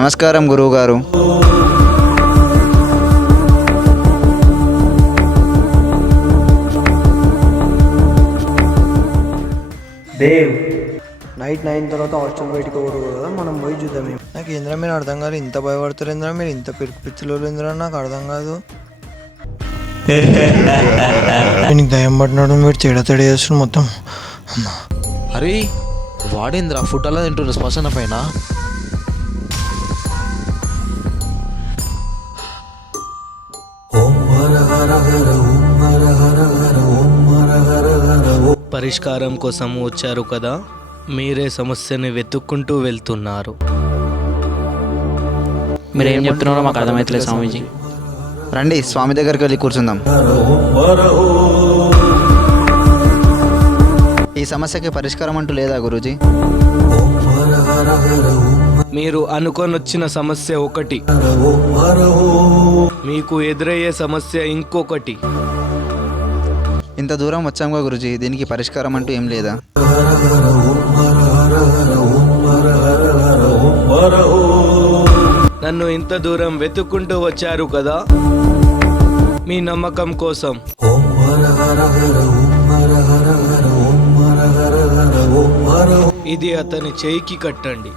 నమస్కారం గురువుగారు. దేవ్ నైట్ 9 తర్వాత హాస్టల్ బయటకు పోరు కదా, మనం పోయి చూద్దాం. నాకు ఏంద్రా మీరు అర్థం కాదు, ఇంత భయపడతారు ఏంద్రా మీరు, ఇంత పిచ్చిలో ఏంద్రా నాకు అర్థం కాదు. నీకు దయ్యం పట్టినాడు, మీరు తేడా చేస్తున్నారు మొత్తం. అరే వాడేంద్రా ఫుడ్ అలా తింటుండ్రు శ్మశాన పైన. పరిష్కారం కోసం వచ్చారు కదా, మీరే సమస్యని వెతుక్కుంటూ వెళ్తున్నారు. మీరేం చెప్తున్నారో మాకు అర్థమవుతలేదు స్వామీజీ. రండి స్వామి దగ్గరికి వెళ్ళి కూర్చుందాం. ఈ సమస్యకి పరిష్కారం అంటూ లేదా గురూజీ? మీరు అనుకొనొచ్చిన సమస్య ఒకటి, మీకు ఎదురయ్యే సమస్య ఇంకొకటి. ఇంత దూరం వచ్చాంగా గురూజీ, దీనికి పరిష్కారం అంటూ ఏం లేదా? నన్ను ఇంత దూరం వెతుక్కుంటూ వచ్చారు కదా, మీ నమ్మకం కోసం. ఇది అతని చేయికి కట్టండి.